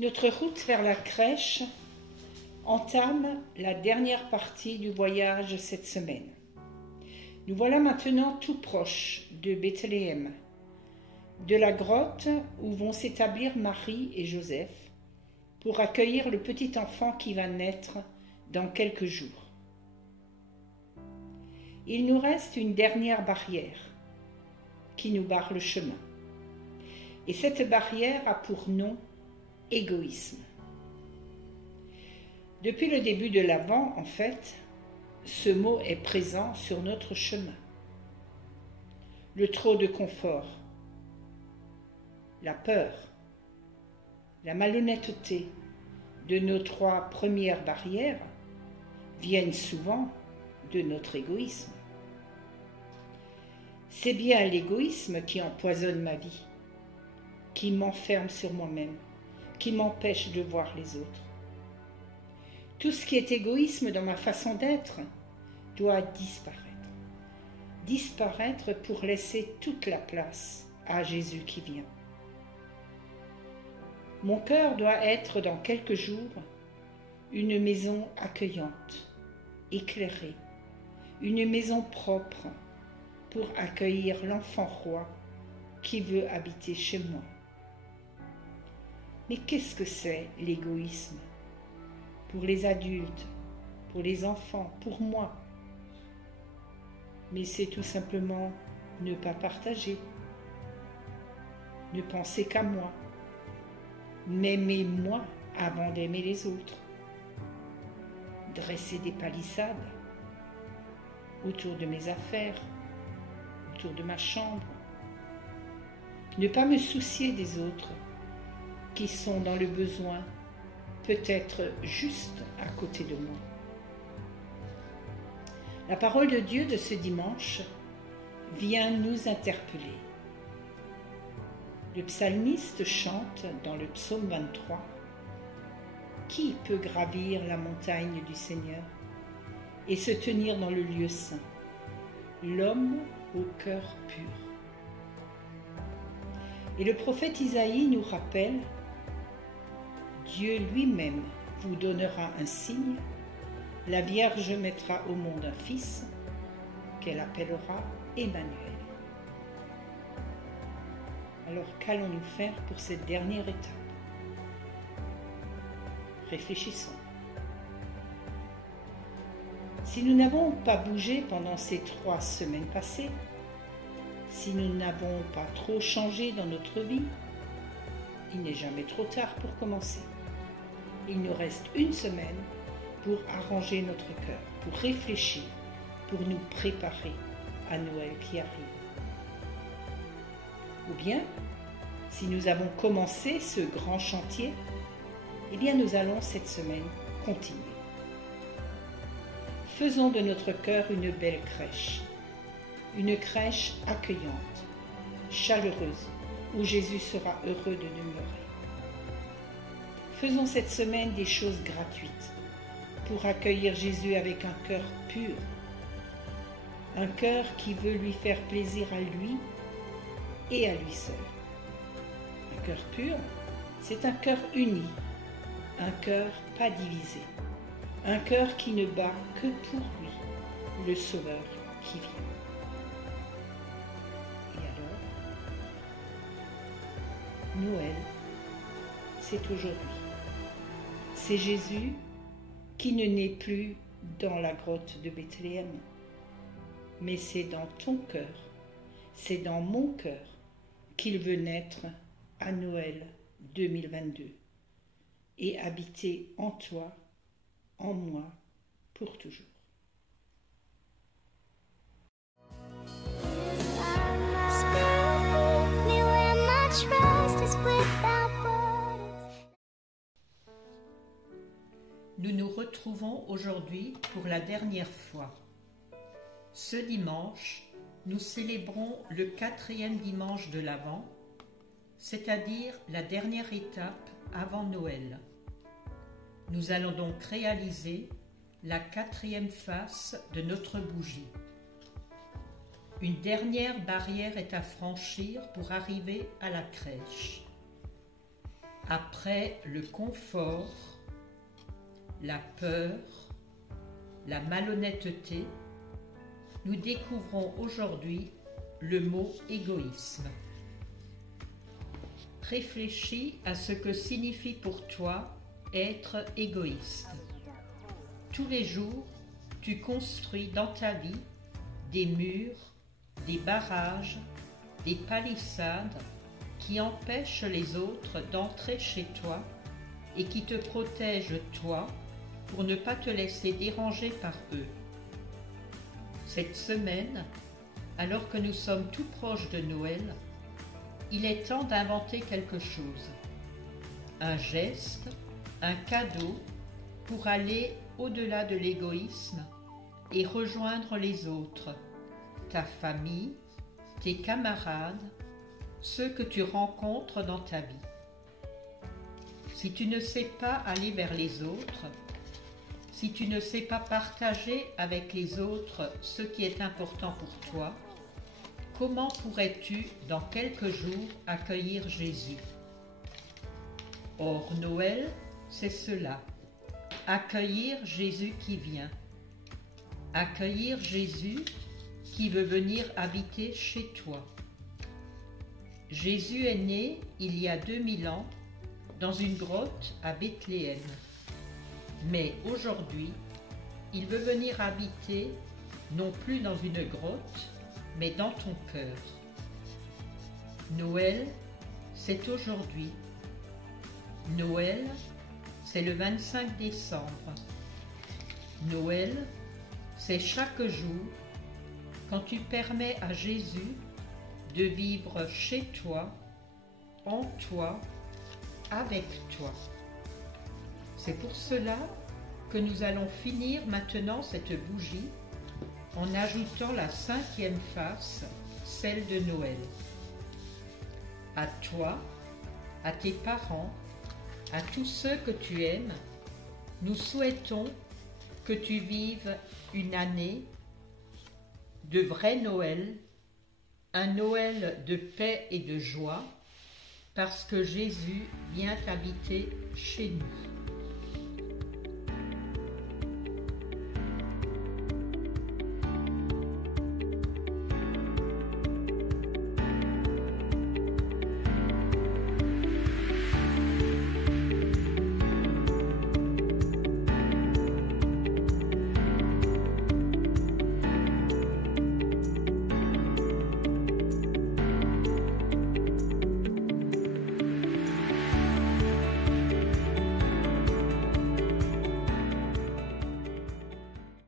Notre route vers la crèche entame la dernière partie du voyage cette semaine. Nous voilà maintenant tout proche de Bethléem, de la grotte où vont s'établir Marie et Joseph pour accueillir le petit enfant qui va naître dans quelques jours. Il nous reste une dernière barrière qui nous barre le chemin. Et cette barrière a pour nom égoïsme. Depuis le début de l'Avent, en fait, ce mot est présent sur notre chemin. Le trop de confort, la peur, la malhonnêteté de nos trois premières barrières viennent souvent de notre égoïsme. C'est bien l'égoïsme qui empoisonne ma vie, qui m'enferme sur moi-même, qui m'empêche de voir les autres. Tout ce qui est égoïsme dans ma façon d'être doit disparaître. Disparaître pour laisser toute la place à Jésus qui vient. Mon cœur doit être dans quelques jours une maison accueillante, éclairée, une maison propre pour accueillir l'enfant roi qui veut habiter chez moi. Mais qu'est-ce que c'est l'égoïsme? Pour les adultes, pour les enfants, pour moi. Mais c'est tout simplement ne pas partager, ne penser qu'à moi, m'aimer moi avant d'aimer les autres, dresser des palissades autour de mes affaires, autour de ma chambre, ne pas me soucier des autres qui sont dans le besoin, peut-être juste à côté de moi. La parole de Dieu de ce dimanche vient nous interpeller. Le psalmiste chante dans le psaume 23 « Qui peut gravir la montagne du Seigneur et se tenir dans le lieu saint? L'homme au cœur pur. » Et le prophète Isaïe nous rappelle « Dieu lui-même vous donnera un signe, la Vierge mettra au monde un fils, qu'elle appellera Emmanuel. » Alors qu'allons-nous faire pour cette dernière étape? Réfléchissons. Si nous n'avons pas bougé pendant ces 3 semaines passées, si nous n'avons pas trop changé dans notre vie, il n'est jamais trop tard pour commencer. Il nous reste une semaine pour arranger notre cœur, pour réfléchir, pour nous préparer à Noël qui arrive. Ou bien, si nous avons commencé ce grand chantier, eh bien nous allons cette semaine continuer. Faisons de notre cœur une belle crèche, une crèche accueillante, chaleureuse, où Jésus sera heureux de demeurer. Faisons cette semaine des choses gratuites pour accueillir Jésus avec un cœur pur, un cœur qui veut lui faire plaisir à lui et à lui seul. Un cœur pur, c'est un cœur uni, un cœur pas divisé, un cœur qui ne bat que pour lui, le Sauveur qui vient. Et alors, Noël, c'est aujourd'hui. C'est Jésus qui ne naît plus dans la grotte de Bethléem, mais c'est dans ton cœur, c'est dans mon cœur qu'il veut naître à Noël 2022 et habiter en toi, en moi, pour toujours. Nous nous retrouvons aujourd'hui pour la dernière fois. Ce dimanche, nous célébrons le 4e dimanche de l'Avent, c'est-à-dire la dernière étape avant Noël. Nous allons donc réaliser la 4e face de notre bougie. Une dernière barrière est à franchir pour arriver à la crèche. Après le confort, la peur, la malhonnêteté, nous découvrons aujourd'hui le mot égoïsme. Réfléchis à ce que signifie pour toi être égoïste. Tous les jours, tu construis dans ta vie des murs, des barrages, des palissades qui empêchent les autres d'entrer chez toi et qui te protègent toi pour ne pas te laisser déranger par eux. Cette semaine, alors que nous sommes tout proches de Noël, il est temps d'inventer quelque chose. Un geste, un cadeau pour aller au-delà de l'égoïsme et rejoindre les autres, ta famille, tes camarades, ceux que tu rencontres dans ta vie. Si tu ne sais pas aller vers les autres, si tu ne sais pas partager avec les autres ce qui est important pour toi, comment pourrais-tu dans quelques jours accueillir Jésus? Or, Noël, c'est cela, accueillir Jésus qui vient, accueillir Jésus qui veut venir habiter chez toi. Jésus est né il y a 2000 ans dans une grotte à Bethléem. Mais aujourd'hui, il veut venir habiter non plus dans une grotte, mais dans ton cœur. Noël, c'est aujourd'hui. Noël, c'est le 25 décembre. Noël, c'est chaque jour quand tu permets à Jésus de vivre chez toi, en toi, avec toi. C'est pour cela que nous allons finir maintenant cette bougie en ajoutant la 5e face, celle de Noël. À toi, à tes parents, à tous ceux que tu aimes, nous souhaitons que tu vives une année de vrai Noël, un Noël de paix et de joie, parce que Jésus vient habiter chez nous.